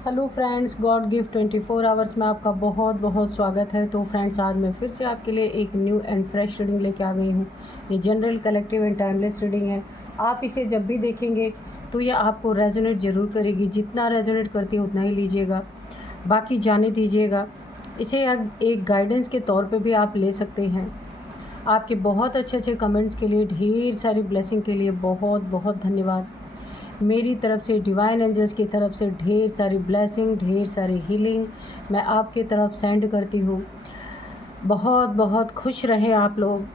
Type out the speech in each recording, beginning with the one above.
Hello friends, God gift 24 hours में आपका बहुत बहुत स्वागत है। तो फ्रेंड्स, आज मैं फिर से आपके लिए एक न्यू एंड फ्रेश रीडिंग लेके आ गई हूँ। ये general, collective and timeless reading है। आप इसे जब भी देखेंगे तो ये आपको रेजोनेट ज़रूर करेगी। जितना रेजोनेट करती है उतना ही लीजिएगा, बाकी जाने दीजिएगा। इसे एक गाइडेंस के तौर पर भी आप ले सकते हैं। आपके बहुत अच्छे अच्छे कमेंट्स के लिए, ढेर सारी ब्लेसिंग के लिए बहुत बहुत धन्यवाद। मेरी तरफ से, डिवाइन एंजल्स की तरफ से ढेर सारी ब्लेसिंग, ढेर सारी हीलिंग मैं आपकी तरफ सेंड करती हूँ। बहुत बहुत खुश रहें आप लोग,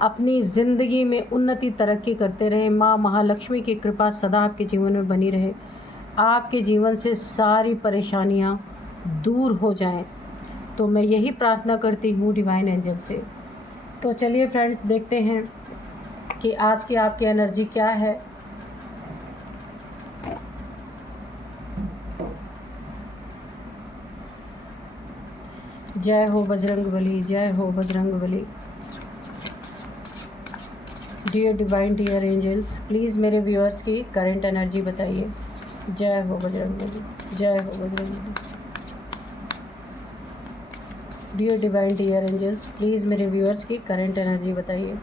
अपनी ज़िंदगी में उन्नति तरक्की करते रहें। माँ महालक्ष्मी की कृपा सदा आपके जीवन में बनी रहे। आपके जीवन से सारी परेशानियाँ दूर हो जाएं, तो मैं यही प्रार्थना करती हूँ डिवाइन एंजल से। तो चलिए फ्रेंड्स, देखते हैं कि आज की आपकी एनर्जी क्या है। जय हो बजरंगबली, जय हो Bajrangbali. Dear divine, dear angels, please मेरे व्यूअर्स की करंट एनर्जी बताइए। जय हो बजरंगबली, जय हो Bajrangbali. Dear divine, dear angels, please मेरे व्यूअर्स की करंट एनर्जी बताइए।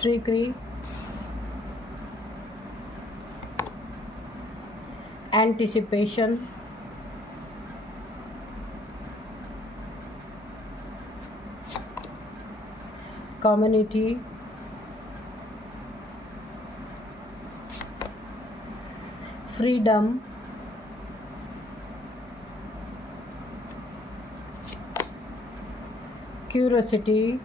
Trickery, anticipation, community, freedom, curiosity,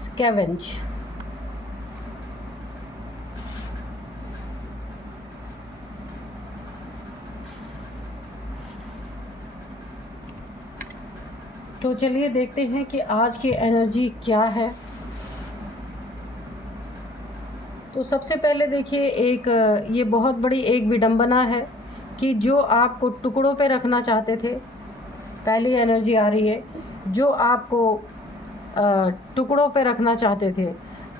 scavenge. तो चलिए देखते हैं कि आज की एनर्जी क्या है। तो सबसे पहले देखिए, ये बहुत बड़ी एक विडंबना है कि जो आपको टुकड़ों पे रखना चाहते थे, पहली एनर्जी आ रही है, जो आपको टुकड़ों पे रखना चाहते थे,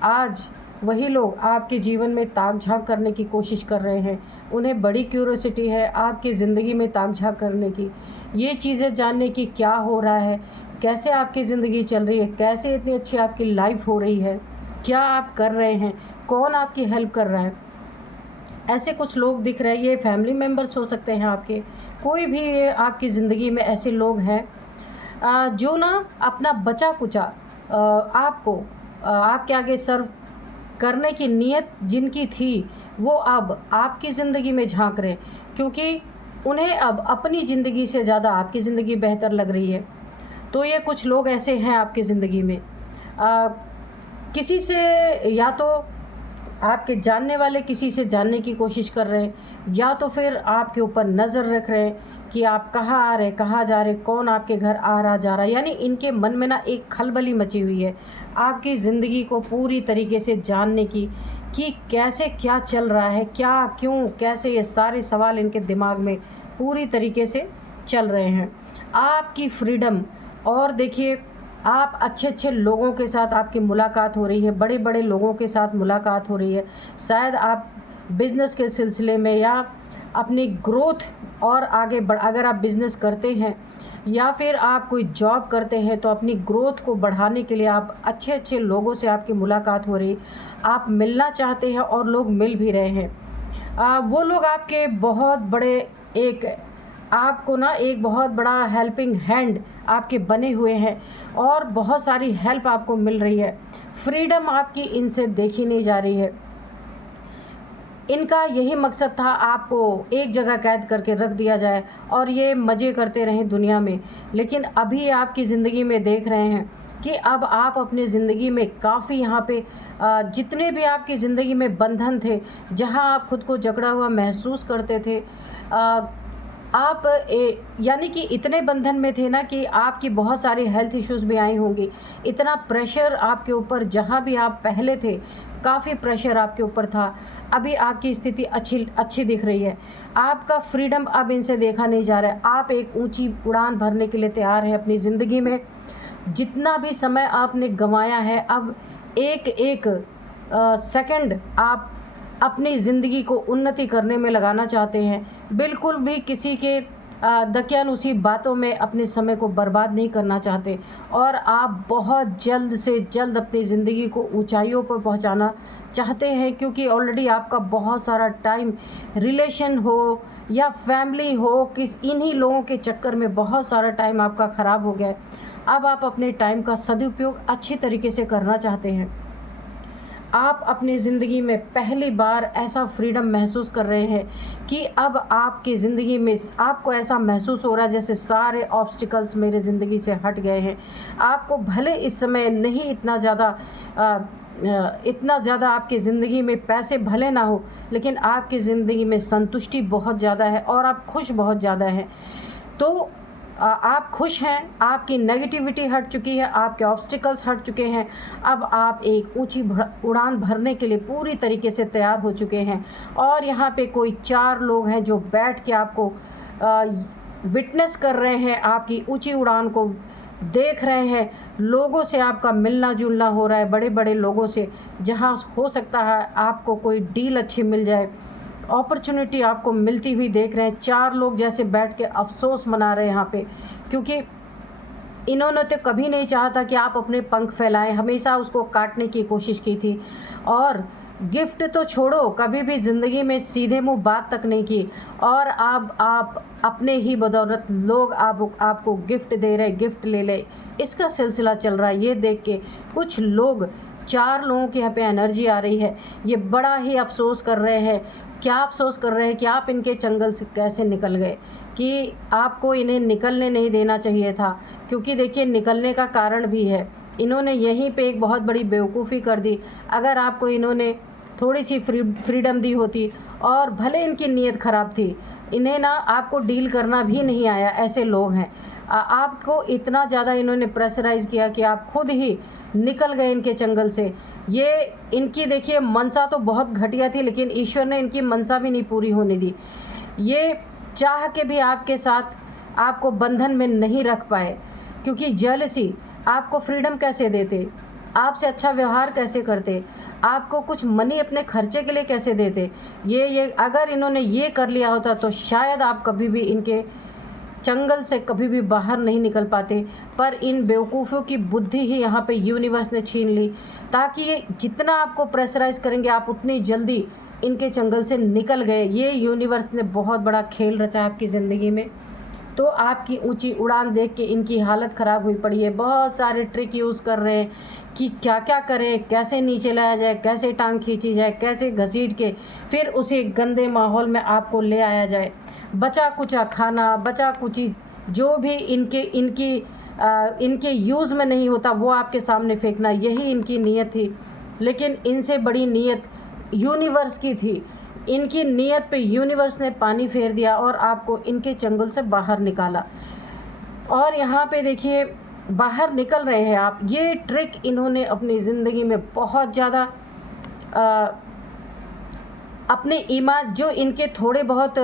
आज वही लोग आपके जीवन में ताक झांक करने की कोशिश कर रहे हैं। उन्हें बड़ी क्यूरियोसिटी है आपकी ज़िंदगी में ताक झांक करने की, ये चीज़ें जानने की क्या हो रहा है, कैसे आपकी ज़िंदगी चल रही है, कैसे इतनी अच्छी आपकी लाइफ हो रही है, क्या आप कर रहे हैं, कौन आपकी हेल्प कर रहा है। ऐसे कुछ लोग दिख रहे हैं, ये फैमिली मेम्बर्स हो सकते हैं आपके, कोई भी ये आपकी ज़िंदगी में ऐसे लोग हैं जो ना अपना बचा कुचा आपको आपके आगे सर्व करने की नीयत जिनकी थी, वो अब आपकी ज़िंदगी में झांक रहे हैं, क्योंकि उन्हें अब अपनी ज़िंदगी से ज़्यादा आपकी ज़िंदगी बेहतर लग रही है। तो ये कुछ लोग ऐसे हैं आपकी ज़िंदगी में, किसी से, या तो आपके जानने वाले किसी से जानने की कोशिश कर रहे हैं, या तो फिर आपके ऊपर नज़र रख रहे हैं कि आप कहाँ आ रहे, कहाँ जा रहे, कौन आपके घर आ रहा जा रहा है। यानी इनके मन में ना एक खलबली मची हुई है आपकी ज़िंदगी को पूरी तरीके से जानने की, कि कैसे क्या चल रहा है, क्या क्यों कैसे, ये सारे सवाल इनके दिमाग में पूरी तरीके से चल रहे हैं। आपकी फ्रीडम, और देखिए आप अच्छे अच्छे लोगों के साथ आपकी मुलाकात हो रही है, बड़े बड़े लोगों के साथ मुलाकात हो रही है। शायद आप बिज़नेस के सिलसिले में, या अपनी ग्रोथ और आगे अगर आप बिज़नेस करते हैं, या फिर आप कोई जॉब करते हैं, तो अपनी ग्रोथ को बढ़ाने के लिए आप अच्छे अच्छे लोगों से आपकी मुलाकात हो रही, आप मिलना चाहते हैं और लोग मिल भी रहे हैं। वो लोग आपके बहुत बड़े, आपको ना एक बहुत बड़ा हेल्पिंग हैंड आपके बने हुए हैं, और बहुत सारी हेल्प आपको मिल रही है। फ्रीडम आपकी इनसे देखी नहीं जा रही है। इनका यही मकसद था, आपको एक जगह कैद करके रख दिया जाए और ये मज़े करते रहें दुनिया में। लेकिन अभी आपकी ज़िंदगी में देख रहे हैं कि अब आप अपनी ज़िंदगी में काफ़ी यहाँ पे जितने भी आपकी ज़िंदगी में बंधन थे, जहाँ आप खुद को जकड़ा हुआ महसूस करते थे, आप यानी कि इतने बंधन में थे ना कि आपकी बहुत सारी हेल्थ इश्यूज़ भी आई होंगी। इतना प्रेशर आपके ऊपर, जहाँ भी आप पहले थे काफ़ी प्रेशर आपके ऊपर था, अभी आपकी स्थिति अच्छी दिख रही है। आपका फ्रीडम अब इनसे देखा नहीं जा रहा है। आप एक ऊंची उड़ान भरने के लिए तैयार हैं अपनी ज़िंदगी में। जितना भी समय आपने गंवाया है, अब एक एक सेकंड आप अपनी ज़िंदगी को उन्नति करने में लगाना चाहते हैं। बिल्कुल भी किसी के दकियानुसी बातों में अपने समय को बर्बाद नहीं करना चाहते, और आप बहुत जल्द से जल्द अपनी ज़िंदगी को ऊंचाइयों पर पहुंचाना चाहते हैं, क्योंकि ऑलरेडी आपका बहुत सारा टाइम रिलेशन हो या फैमिली हो, इन्हीं लोगों के चक्कर में बहुत सारा टाइम आपका ख़राब हो गया है। अब आप अपने टाइम का सदुपयोग अच्छी तरीके से करना चाहते हैं। आप अपनी ज़िंदगी में पहली बार ऐसा फ्रीडम महसूस कर रहे हैं कि अब आपकी ज़िंदगी में आपको ऐसा महसूस हो रहा है जैसे सारे ऑब्स्टिकल्स मेरे ज़िंदगी से हट गए हैं। आपको भले इस समय नहीं इतना ज़्यादा आपकी ज़िंदगी में पैसे भले ना हो, लेकिन आपकी ज़िंदगी में संतुष्टि बहुत ज़्यादा है और आप खुश बहुत ज़्यादा हैं। तो आप खुश हैं, आपकी नेगेटिविटी हट चुकी है, आपके ऑब्स्टिकल्स हट चुके हैं। अब आप एक ऊंची उड़ान भरने के लिए पूरी तरीके से तैयार हो चुके हैं। और यहाँ पे कोई 4 लोग हैं जो बैठ के आपको विटनेस कर रहे हैं, आपकी ऊंची उड़ान को देख रहे हैं। लोगों से आपका मिलना जुलना हो रहा है, बड़े बड़े लोगों से, जहाँ हो सकता है आपको कोई डील अच्छी मिल जाए, अपॉर्चुनिटी आपको मिलती हुई देख रहे हैं। 4 लोग जैसे बैठ के अफसोस मना रहे हैं यहाँ पे, क्योंकि इन्होंने तो कभी नहीं चाहा था कि आप अपने पंख फैलाएं, हमेशा उसको काटने की कोशिश की थी। और गिफ्ट तो छोड़ो, कभी भी ज़िंदगी में सीधे मुंह बात तक नहीं की, और आप अपने ही बदौलत लोग आपको गिफ्ट दे रहे, गिफ्ट ले ले, इसका सिलसिला चल रहा है। ये देख के कुछ लोग, 4 लोगों की यहाँ पे एनर्जी आ रही है, ये बड़ा ही अफसोस कर रहे हैं। क्या अफसोस कर रहे हैं कि आप इनके चंगल से कैसे निकल गए, कि आपको इन्हें निकलने नहीं देना चाहिए था। क्योंकि देखिए, निकलने का कारण भी है, इन्होंने यहीं पे एक बहुत बड़ी बेवकूफ़ी कर दी। अगर आपको इन्होंने थोड़ी सी फ्रीडम दी होती, और भले इनकी नीयत ख़राब थी, इन्हें ना आपको डील करना भी नहीं आया, ऐसे लोग हैं। आपको इतना ज़्यादा इन्होंने प्रेशराइज़ किया कि आप खुद ही निकल गए इनके चंगल से। ये इनकी देखिए मनसा तो बहुत घटिया थी, लेकिन ईश्वर ने इनकी मनसा भी नहीं पूरी होने दी। ये चाह के भी आपके साथ आपको बंधन में नहीं रख पाए, क्योंकि जेलसी, आपको फ्रीडम कैसे देते, आपसे अच्छा व्यवहार कैसे करते, आपको कुछ मनी अपने खर्चे के लिए कैसे देते। ये अगर इन्होंने ये कर लिया होता तो शायद आप कभी भी इनके चंगल से कभी भी बाहर नहीं निकल पाते। पर इन बेवकूफ़ों की बुद्धि ही यहाँ पे यूनिवर्स ने छीन ली, ताकि ये जितना आपको प्रेशराइज करेंगे आप उतनी जल्दी इनके चंगल से निकल गए। ये यूनिवर्स ने बहुत बड़ा खेल रचा आपकी ज़िंदगी में। तो आपकी ऊंची उड़ान देख के इनकी हालत ख़राब हुई पड़ी है। बहुत सारे ट्रिक यूज़ कर रहे हैं कि क्या क्या करें, कैसे नीचे लाया जाए, कैसे टांग खींची जाए, कैसे घसीट के फिर उसी गंदे माहौल में आपको ले आया जाए। बचा कुचा खाना, बचा कुची जो भी इनके यूज़ में नहीं होता वो आपके सामने फेंकना, यही इनकी नीयत थी। लेकिन इनसे बड़ी नीयत यूनिवर्स की थी। इनकी नीयत पे यूनिवर्स ने पानी फेर दिया और आपको इनके चंगुल से बाहर निकाला। और यहाँ पे देखिए, बाहर निकल रहे हैं आप। ये ट्रिक इन्होंने अपनी ज़िंदगी में बहुत ज़्यादा अपने ईमान, जो इनके थोड़े बहुत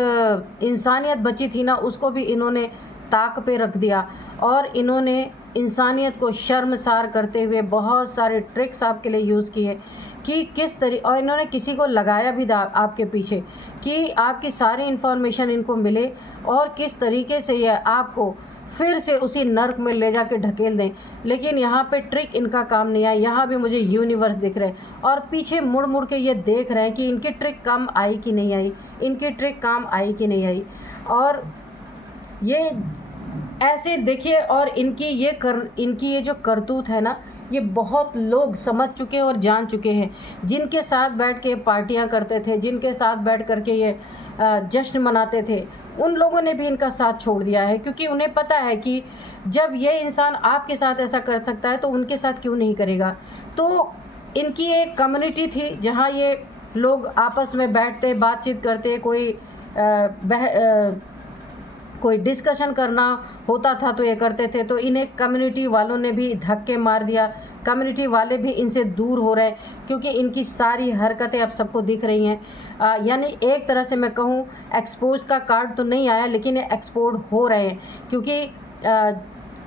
इंसानियत बची थी ना, उसको भी इन्होंने ताक पे रख दिया। और इन्होंने इंसानियत को शर्मसार करते हुए बहुत सारे ट्रिक्स आपके लिए यूज़ किए कि किस तरीके, और इन्होंने किसी को लगाया भी था आपके पीछे कि आपकी सारी इन्फॉर्मेशन इनको मिले और किस तरीके से ये आपको फिर से उसी नर्क में ले जाके ढकेल दें। लेकिन यहाँ पे ट्रिक इनका काम नहीं आया। यहाँ भी मुझे यूनिवर्स दिख रहे हैं और पीछे मुड़ मुड़ के ये देख रहे हैं कि इनकी ट्रिक काम आई कि नहीं आई, इनकी ट्रिक काम आई कि नहीं आई। और ये ऐसे देखिए, और इनकी ये जो करतूत है ना, ये बहुत लोग समझ चुके हैं और जान चुके हैं। जिनके साथ बैठ के पार्टियां करते थे, जिनके साथ बैठ करके ये जश्न मनाते थे, उन लोगों ने भी इनका साथ छोड़ दिया है, क्योंकि उन्हें पता है कि जब ये इंसान आपके साथ ऐसा कर सकता है तो उनके साथ क्यों नहीं करेगा। तो इनकी एक कम्युनिटी थी जहाँ ये लोग आपस में बैठते, बातचीत करते, कोई कोई डिस्कशन करना होता था तो ये करते थे, तो इन्हें कम्युनिटी वालों ने भी धक्के मार दिया। कम्युनिटी वाले भी इनसे दूर हो रहे हैं क्योंकि इनकी सारी हरकतें अब सबको दिख रही हैं। यानी एक तरह से मैं कहूँ एक्सपोज का कार्ड तो नहीं आया, लेकिन ये एक्सपोज हो रहे हैं क्योंकि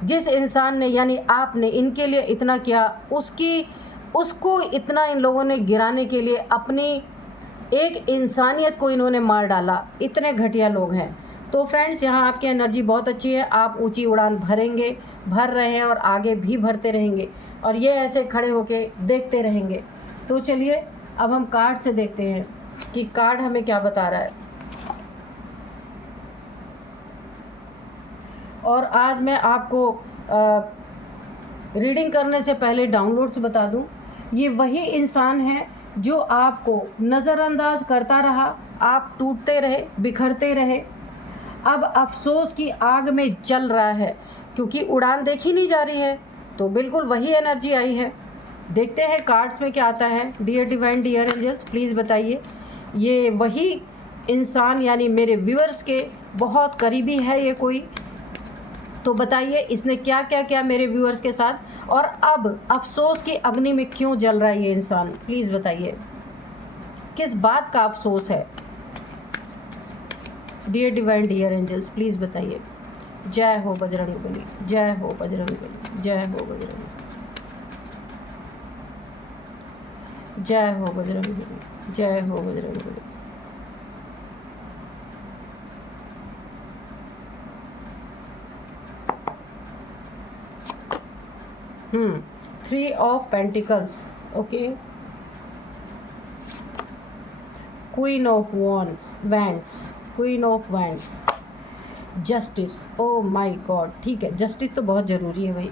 जिस इंसान ने यानी आपने इनके लिए इतना किया, उसको इतना इन लोगों ने गिराने के लिए अपनी एक इंसानियत को इन्होंने मार डाला। इतने घटिया लोग हैं। तो फ्रेंड्स, यहाँ आपकी एनर्जी बहुत अच्छी है। आप ऊंची उड़ान भर रहे हैं और आगे भी भरते रहेंगे, और ये ऐसे खड़े होके देखते रहेंगे। तो चलिए अब हम कार्ड से देखते हैं कि कार्ड हमें क्या बता रहा है। और आज मैं आपको रीडिंग करने से पहले डाउनलोड से बता दूं, ये वही इंसान है जो आपको नज़रअंदाज करता रहा, आप टूटते रहे, बिखरते रहे, अब अफसोस की आग में जल रहा है क्योंकि उड़ान देखी नहीं जा रही है। तो बिल्कुल वही एनर्जी आई है। देखते हैं कार्ड्स में क्या आता है। Dear divine, dear angels, please बताइए, ये वही इंसान यानी मेरे व्यूअर्स के बहुत करीबी है ये कोई, तो बताइए इसने क्या क्या किया मेरे व्यूअर्स के साथ, और अब अफसोस की अग्नि में क्यों जल रहा है ये इंसान। प्लीज़ बताइए किस बात का अफसोस है। Dear divine, dear angels, please बताइए। जय हो बजरंगबली, जय हो बजरंगबली, जय हो बजरंगबली, जय हो बजरंगबली, जय हो Bajrangbali. Three of pentacles, okay, queen of wands, queen of wands, justice, oh my God, ठीक है, जस्टिस तो बहुत ज़रूरी है भाई,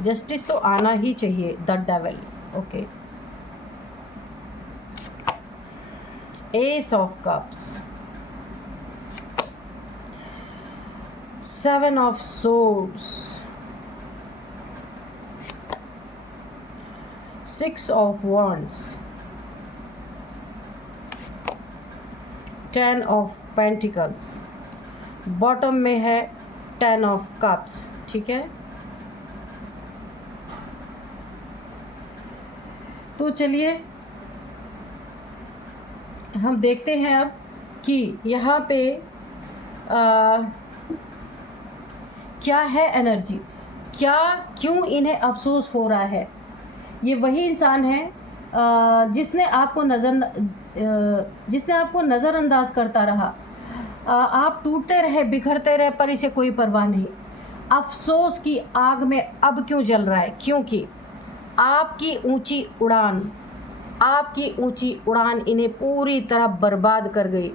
जस्टिस तो आना ही चाहिए। The devil, okay, S of cups, seven of swords, six of wands, 10 of pentacles, bottom में है 10 ऑफ कप्स, ठीक है। तो चलिए हम देखते हैं अब कि यहाँ पे क्या है एनर्जी, क्यों इन्हें अफसोस हो रहा है। ये वही इंसान है जिसने आपको नज़रअंदाज करता रहा, आप टूटते रहे, बिखरते रहे, पर इसे कोई परवाह नहीं। अफसोस की आग में अब क्यों जल रहा है, क्योंकि आपकी ऊंची उड़ान इन्हें पूरी तरह बर्बाद कर गई।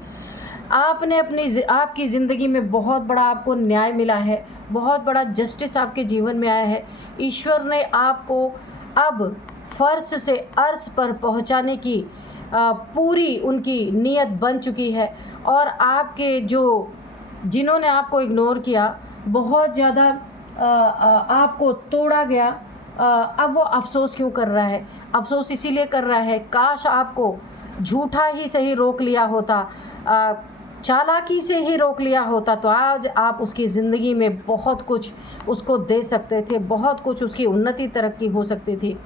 आपकी ज़िंदगी में बहुत बड़ा आपको न्याय मिला है, बहुत बड़ा जस्टिस आपके जीवन में आया है। ईश्वर ने आपको अब फर्श से अर्श पर पहुंचाने की पूरी उनकी नीयत बन चुकी है, और आपके जिन्होंने आपको इग्नोर किया, बहुत ज़्यादा आपको तोड़ा गया, अब वो अफसोस क्यों कर रहा है। अफसोस इसीलिए कर रहा है, काश आपको झूठा ही सही रोक लिया होता, चालाकी से ही रोक लिया होता, तो आज आप उसकी ज़िंदगी में बहुत कुछ उसको दे सकते थे, बहुत कुछ उसकी उन्नति तरक्की हो सकती थी।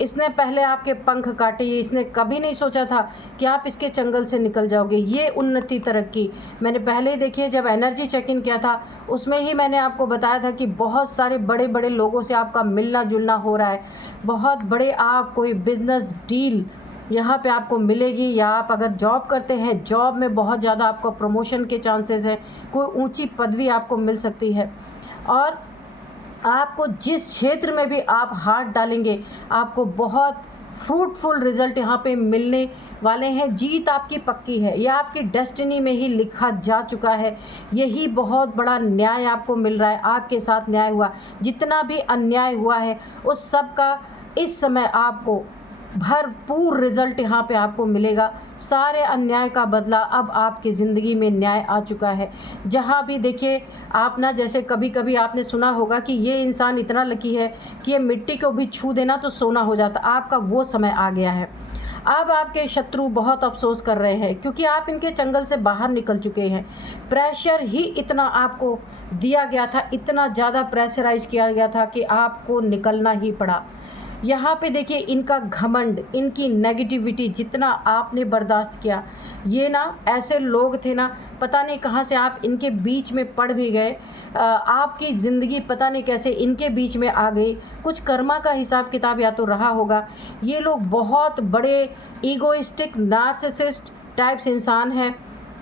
इसने पहले आपके पंख काटे, इसने कभी नहीं सोचा था कि आप इसके चंगल से निकल जाओगे। ये उन्नति तरक्की मैंने पहले ही देखिए, जब एनर्जी चेक इन किया था उसमें ही मैंने आपको बताया था कि बहुत सारे बड़े बड़े लोगों से आपका मिलना जुलना हो रहा है, बहुत बड़े आप कोई बिजनेस डील यहाँ पे आपको मिलेगी, या आप अगर जॉब करते हैं, जॉब में बहुत ज़्यादा आपको प्रमोशन के चांसेस हैं, कोई ऊंची पदवी आपको मिल सकती है, और आपको जिस क्षेत्र में भी आप हाथ डालेंगे आपको बहुत फ्रूटफुल रिज़ल्ट यहाँ पे मिलने वाले हैं। जीत आपकी पक्की है, यह आपकी डेस्टिनी में ही लिखा जा चुका है। यही बहुत बड़ा न्याय आपको मिल रहा है, आपके साथ न्याय हुआ, जितना भी अन्याय हुआ है उस सब का इस समय आपको भरपूर रिज़ल्ट यहाँ पे आपको मिलेगा। सारे अन्याय का बदला अब आपकी ज़िंदगी में न्याय आ चुका है। जहाँ भी देखिए आप ना, जैसे कभी कभी आपने सुना होगा कि ये इंसान इतना लकी है कि ये मिट्टी को भी छू देना तो सोना हो जाता, आपका वो समय आ गया है। अब आपके शत्रु बहुत अफसोस कर रहे हैं क्योंकि आप इनके चंगल से बाहर निकल चुके हैं। प्रेशर ही इतना आपको दिया गया था, इतना ज़्यादा प्रेशराइज किया गया था कि आपको निकलना ही पड़ा। यहाँ पे देखिए इनका घमंड, इनकी नेगेटिविटी जितना आपने बर्दाश्त किया, ये ना ऐसे लोग थे ना, पता नहीं कहाँ से आप इनके बीच में पड़ भी गए। आपकी ज़िंदगी पता नहीं कैसे इनके बीच में आ गई। कुछ कर्मा का हिसाब किताब या तो रहा होगा। ये लोग बहुत बड़े ईगोइस्टिक नार्सिसिस्ट टाइप्स इंसान हैं।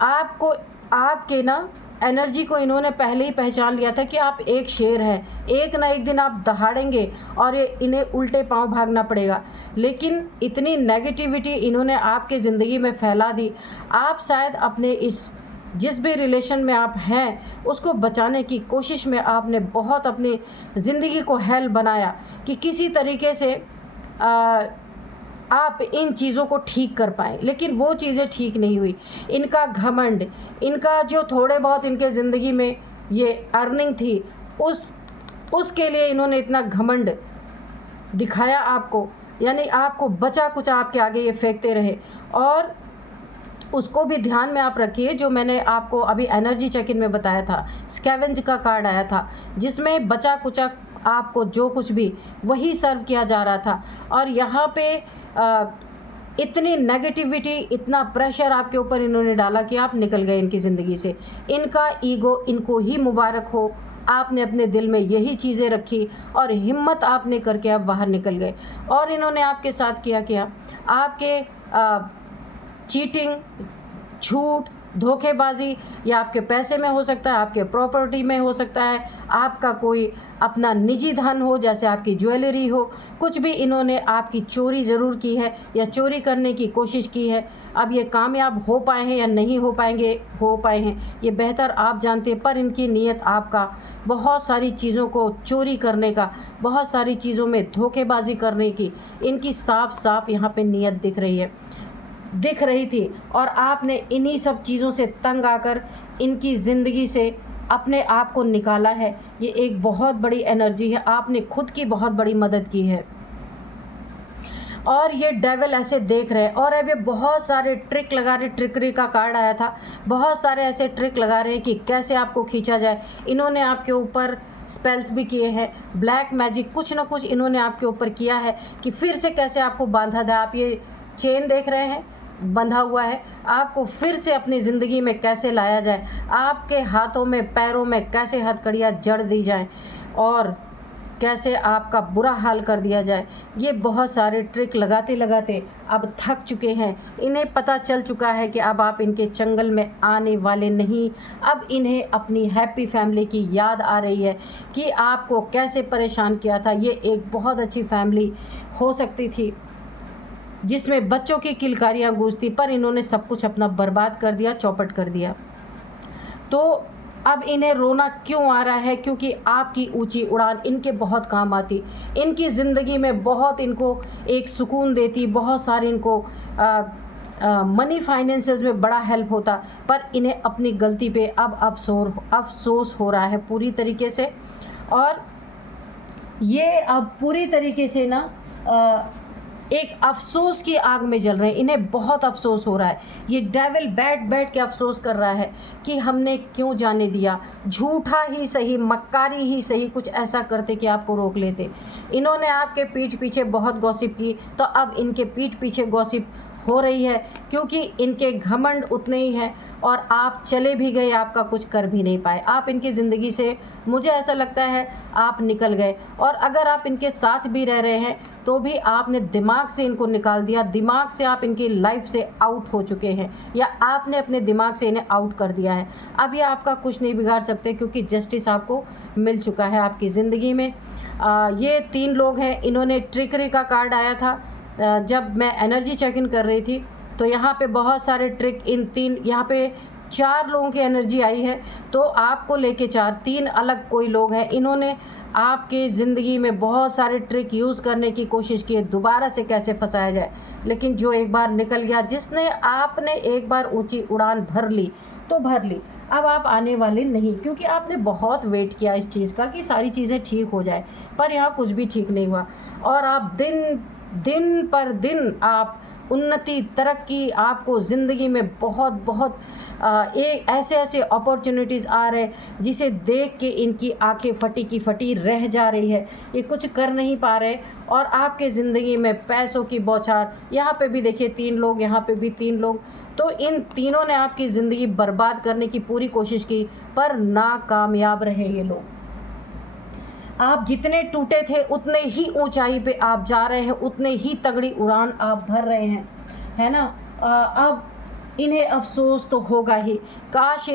आपको, आपके ना एनर्जी को इन्होंने पहले ही पहचान लिया था कि आप एक शेर हैं, एक ना एक दिन आप दहाड़ेंगे और इन्हें उल्टे पांव भागना पड़ेगा। लेकिन इतनी नेगेटिविटी इन्होंने आपके ज़िंदगी में फैला दी। आप शायद अपने इस जिस भी रिलेशन में आप हैं उसको बचाने की कोशिश में आपने बहुत अपनी ज़िंदगी को हेल बनाया कि किसी तरीके से आप इन चीज़ों को ठीक कर पाएँ, लेकिन वो चीज़ें ठीक नहीं हुई। इनका घमंड, इनका जो थोड़े बहुत इनके ज़िंदगी में ये अर्निंग थी, उसके लिए इन्होंने इतना घमंड दिखाया आपको, यानी आपको बचा कुचा आपके आगे ये फेंकते रहे। और उसको भी ध्यान में आप रखिए, जो मैंने आपको अभी एनर्जी चेक इन में बताया था, स्कैवेंज का कार्ड आया था जिसमें बचा कुचा आपको जो कुछ भी वही सर्व किया जा रहा था। और यहाँ पे इतनी नेगेटिविटी, इतना प्रेशर आपके ऊपर इन्होंने डाला कि आप निकल गए इनकी ज़िंदगी से। इनका ईगो इनको ही मुबारक हो, आपने अपने दिल में यही चीज़ें रखी और हिम्मत आपने करके आप बाहर निकल गए। और इन्होंने आपके साथ किया आपके चीटिंग, झूठ, धोखेबाजी, या आपके पैसे में हो सकता है, आपके प्रॉपर्टी में हो सकता है, आपका कोई अपना निजी धन हो, जैसे आपकी ज्वेलरी हो, कुछ भी इन्होंने आपकी चोरी ज़रूर की है या चोरी करने की कोशिश की है। अब ये कामयाब हो पाए हैं या नहीं हो पाए हैं ये बेहतर आप जानते हैं, पर इनकी नीयत आपका बहुत सारी चीज़ों को चोरी करने का, बहुत सारी चीज़ों में धोखेबाजी करने की इनकी साफ साफ यहाँ पे नीयत दिख रही थी। और आपने इन्हीं सब चीज़ों से तंग आकर इनकी ज़िंदगी से अपने आप को निकाला है। ये एक बहुत बड़ी एनर्जी है, आपने खुद की बहुत बड़ी मदद की है। और ये डेविल ऐसे देख रहे हैं और अब ये बहुत सारे ट्रिक लगा रहे, ट्रिकरी का कार्ड आया था, बहुत सारे ऐसे ट्रिक लगा रहे हैं कि कैसे आपको खींचा जाए। इन्होंने आपके ऊपर स्पेल्स भी किए हैं, ब्लैक मैजिक, कुछ ना कुछ इन्होंने आपके ऊपर किया है कि फिर से कैसे आपको बांधा जाए। आप ये चेन देख रहे हैं बंधा हुआ है, आपको फिर से अपनी ज़िंदगी में कैसे लाया जाए, आपके हाथों में पैरों में कैसे हथकड़ियाँ जड़ दी जाएं और कैसे आपका बुरा हाल कर दिया जाए। ये बहुत सारे ट्रिक लगाते लगाते अब थक चुके हैं। इन्हें पता चल चुका है कि अब आप इनके चंगल में आने वाले नहीं। अब इन्हें अपनी हैप्पी फैमिली की याद आ रही है कि आपको कैसे परेशान किया था। ये एक बहुत अच्छी फैमिली हो सकती थी जिसमें बच्चों की किलकारियाँ गूंजती, पर इन्होंने सब कुछ अपना बर्बाद कर दिया, चौपट कर दिया। तो अब इन्हें रोना क्यों आ रहा है? क्योंकि आपकी ऊंची उड़ान इनके बहुत काम आती, इनकी ज़िंदगी में बहुत इनको एक सुकून देती, बहुत सारे इनको मनी फाइनेंसेस में बड़ा हेल्प होता। पर इन्हें अपनी गलती पे अब अफसोस हो रहा है पूरी तरीके से। और ये अब पूरी तरीके से ना एक अफसोस की आग में जल रहे हैं। इन्हें बहुत अफसोस हो रहा है। ये डेविल बैठ के अफसोस कर रहा है कि हमने क्यों जाने दिया, झूठा ही सही, मक्कारी ही सही, कुछ ऐसा करते कि आपको रोक लेते। इन्होंने आपके पीठ पीछे बहुत गॉसिप की, तो अब इनके पीठ पीछे गॉसिप हो रही है क्योंकि इनके घमंड उतने ही हैं और आप चले भी गए, आपका कुछ कर भी नहीं पाए। आप इनकी ज़िंदगी से, मुझे ऐसा लगता है, आप निकल गए। और अगर आप इनके साथ भी रह रहे हैं तो भी आपने दिमाग से इनको निकाल दिया, दिमाग से आप इनकी लाइफ से आउट हो चुके हैं, या आपने अपने दिमाग से इन्हें आउट कर दिया है। अब ये आपका कुछ नहीं बिगाड़ सकते क्योंकि जस्टिस आपको मिल चुका है आपकी ज़िंदगी में। ये 3 लोग हैं। इन्होंने ट्रिकरी का कार्ड आया था जब मैं एनर्जी चेक इन कर रही थी, तो यहाँ पे बहुत सारे ट्रिक, यहाँ पे 4 लोगों की एनर्जी आई है। तो आपको लेके 3 अलग कोई लोग हैं। इन्होंने आपके ज़िंदगी में बहुत सारे ट्रिक यूज़ करने की कोशिश की है, दोबारा से कैसे फंसाया जाए। लेकिन जो एक बार निकल गया, जिसने आपने एक बार ऊंची उड़ान भर ली तो भर ली, अब आप आने वाले नहीं, क्योंकि आपने बहुत वेट किया इस चीज़ का कि सारी चीज़ें ठीक हो जाए, पर यहाँ कुछ भी ठीक नहीं हुआ। और आप दिन पर दिन आप उन्नति, तरक्की, आपको ज़िंदगी में बहुत बहुत ऐसे ऐसे अपॉर्चुनिटीज़ आ रहे हैं जिसे देख के इनकी आंखें फटी की फटी रह जा रही है। ये कुछ कर नहीं पा रहे और आपके ज़िंदगी में पैसों की बौछार। यहाँ पे भी देखिए 3 लोग, यहाँ पे भी 3 लोग। तो इन तीनों ने आपकी ज़िंदगी बर्बाद करने की पूरी कोशिश की पर नाकामयाब रहे ये लोग। आप जितने टूटे थे उतने ही ऊंचाई पे आप जा रहे हैं, उतने ही तगड़ी उड़ान आप भर रहे हैं, है ना। अब इन्हें अफसोस तो होगा ही। काश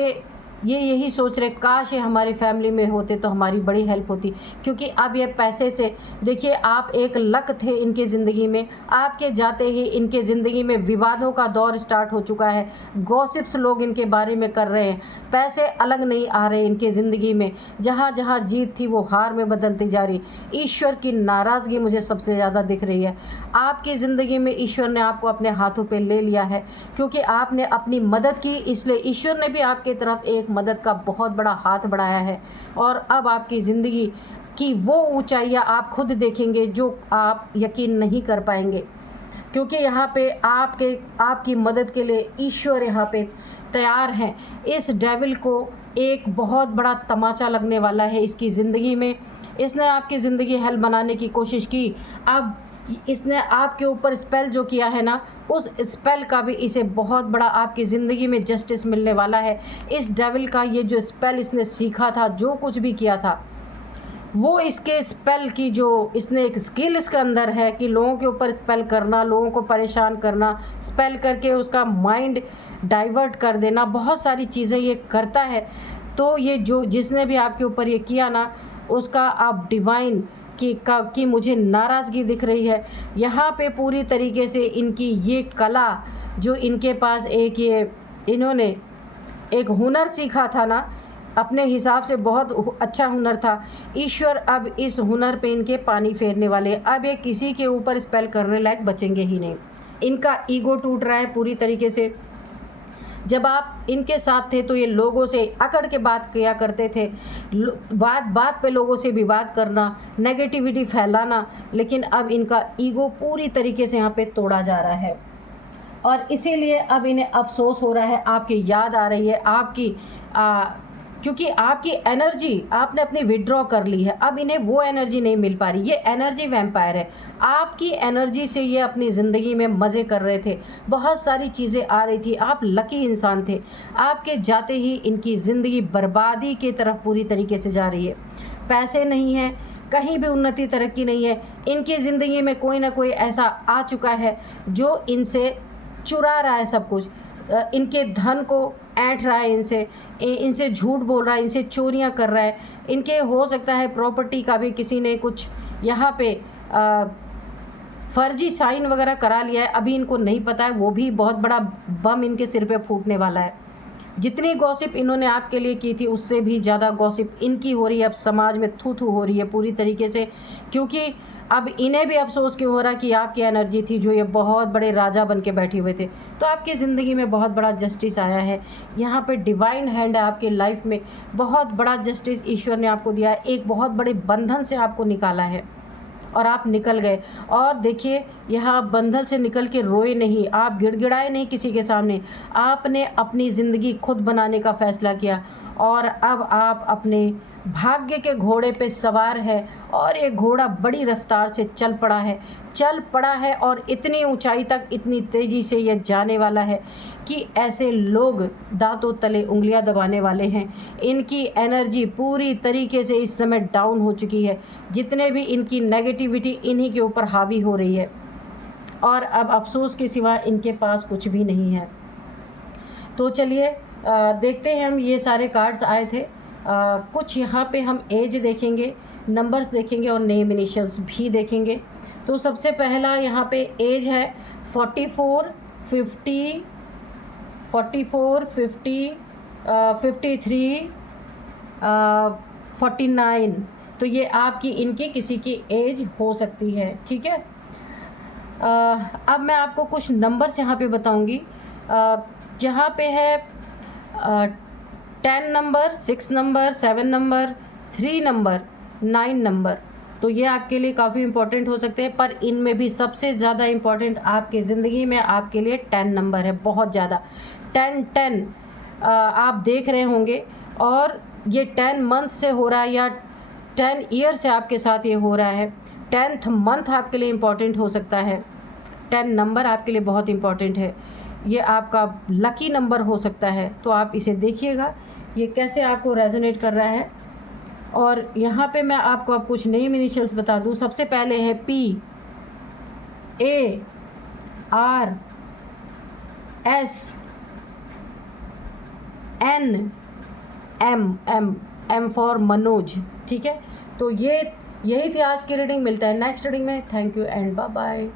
ये यही सोच रहे, काश ये हमारी फैमिली में होते तो हमारी बड़ी हेल्प होती। क्योंकि अब ये पैसे से, देखिए आप एक लक थे इनके ज़िंदगी में, आपके जाते ही इनके ज़िंदगी में विवादों का दौर स्टार्ट हो चुका है। गॉसिप्स लोग इनके बारे में कर रहे हैं, पैसे अलग नहीं आ रहे इनके ज़िंदगी में। जहाँ जहाँ जीत थी वो हार में बदलती जा रही। ईश्वर की नाराज़गी मुझे सबसे ज़्यादा दिख रही है। आपकी ज़िंदगी में ईश्वर ने आपको अपने हाथों पे ले लिया है क्योंकि आपने अपनी मदद की, इसलिए ईश्वर ने भी आपकी तरफ एक मदद का बहुत बड़ा हाथ बढ़ाया है। और अब आपकी ज़िंदगी की वो ऊंचाइयां आप खुद देखेंगे जो आप यकीन नहीं कर पाएंगे। क्योंकि यहाँ पे आपकी मदद के लिए ईश्वर यहाँ पे तैयार हैं। इस डेविल को एक बहुत बड़ा तमाचा लगने वाला है इसकी ज़िंदगी में। इसने आपकी ज़िंदगी हेल बनाने की कोशिश की। अब इसने आपके ऊपर स्पेल जो किया है ना, उस स्पेल का भी इसे बहुत बड़ा आपकी ज़िंदगी में जस्टिस मिलने वाला है। इस डेविल का ये जो स्पेल इसने सीखा था, जो कुछ भी किया था, वो इसके स्पेल की जो इसने एक स्किल इसके अंदर है कि लोगों के ऊपर स्पेल करना, लोगों को परेशान करना, स्पेल करके उसका माइंड डाइवर्ट कर देना, बहुत सारी चीज़ें ये करता है। तो ये जो जिसने भी आपके ऊपर ये किया ना, उसका आप डिवाइन की मुझे नाराज़गी दिख रही है। यहाँ पे पूरी तरीके से इनकी ये कला जो इनके पास इन्होंने एक हुनर सीखा था ना, अपने हिसाब से बहुत अच्छा हुनर था। ईश्वर अब इस हुनर पे इनके पानी फेरने वाले। अब ये किसी के ऊपर स्पेल करने लायक बचेंगे ही नहीं। इनका ईगो टूट रहा है पूरी तरीके से। जब आप इनके साथ थे तो ये लोगों से अकड़ के बात किया करते थे, बात बात पे लोगों से विवाद करना, नेगेटिविटी फैलाना। लेकिन अब इनका ईगो पूरी तरीके से यहाँ पे तोड़ा जा रहा है और इसीलिए अब इन्हें अफसोस हो रहा है, आपकी याद आ रही है, क्योंकि आपकी एनर्जी आपने अपनी विड्रॉ कर ली है। अब इन्हें वो एनर्जी नहीं मिल पा रही। ये एनर्जी वैम्पायर है। आपकी एनर्जी से ये अपनी ज़िंदगी में मज़े कर रहे थे, बहुत सारी चीज़ें आ रही थी, आप लकी इंसान थे। आपके जाते ही इनकी ज़िंदगी बर्बादी की तरफ पूरी तरीके से जा रही है। पैसे नहीं हैं, कहीं भी उन्नति तरक्की नहीं है। इनकी ज़िंदगी में कोई ना कोई ऐसा आ चुका है जो इनसे चुरा रहा है सब कुछ, इनके धन को ऐंठ रहा है, इनसे झूठ बोल रहा है, इनसे चोरियां कर रहा है। इनके हो सकता है प्रॉपर्टी का भी किसी ने कुछ यहाँ पे फर्जी साइन वगैरह करा लिया है, अभी इनको नहीं पता है। वो भी बहुत बड़ा बम इनके सिर पे फूटने वाला है। जितनी गॉसिप इन्होंने आपके लिए की थी उससे भी ज़्यादा गॉसिप इनकी हो रही है। अब समाज में थू थू हो रही है पूरी तरीके से, क्योंकि अब इन्हें भी अफसोस क्यों हो रहा कि आपकी एनर्जी थी जो ये बहुत बड़े राजा बन के बैठे हुए थे। तो आपकी ज़िंदगी में बहुत बड़ा जस्टिस आया है। यहाँ पे डिवाइन हैंड है आपके लाइफ में, बहुत बड़ा जस्टिस ईश्वर ने आपको दिया है। एक बहुत बड़े बंधन से आपको निकाला है और आप निकल गए। और देखिए यहाँ बंधन से निकल के रोए नहीं, आप गिड़गिड़ाए नहीं किसी के सामने, आपने अपनी ज़िंदगी खुद बनाने का फ़ैसला किया और अब आप अपने भाग्य के घोड़े पे सवार है और ये घोड़ा बड़ी रफ्तार से चल पड़ा है और इतनी ऊंचाई तक इतनी तेज़ी से ये जाने वाला है कि ऐसे लोग दांतों तले उंगलियां दबाने वाले हैं। इनकी एनर्जी पूरी तरीके से इस समय डाउन हो चुकी है। जितने भी इनकी नेगेटिविटी इन्हीं के ऊपर हावी हो रही है और अब अफसोस के सिवा इनके पास कुछ भी नहीं है। तो चलिए देखते हैं, हम ये सारे कार्ड्स आए थे। कुछ यहाँ पे हम एज देखेंगे, नंबर्स देखेंगे और नेम इनिशियल्स भी देखेंगे। तो सबसे पहला यहाँ पे एज है 44, 50, 53, 49। तो ये आपकी इनकी किसी की एज हो सकती है, ठीक है। अब मैं आपको कुछ नंबर्स यहाँ पे बताऊँगी। यहाँ पे है 10 number, 6 number, 7 number, 3 number, 9 number. तो ये आपके लिए काफ़ी इम्पोर्टेंट हो सकते हैं। पर इनमें भी सबसे ज़्यादा इम्पोर्टेंट आपकी ज़िंदगी में आपके लिए 10 नंबर है, बहुत ज़्यादा। 10 आप देख रहे होंगे, और ये 10 मंथ से हो रहा है या 10 ईयर से आपके साथ ये हो रहा है। 10th मंथ आपके लिए इम्पॉर्टेंट हो सकता है। 10 नंबर आपके लिए बहुत इम्पॉर्टेंट है। ये आपका लकी नंबर हो सकता है। तो आप इसे देखिएगा ये कैसे आपको रेजोनेट कर रहा है। और यहाँ पे मैं आपको अब कुछ नेम इनिशियल्स बता दूँ। सबसे पहले है P, A, R, S, N, M for Manoj. ठीक है, तो यही थी आज की रीडिंग। मिलता है नेक्स्ट रीडिंग में। Thank you and bye bye.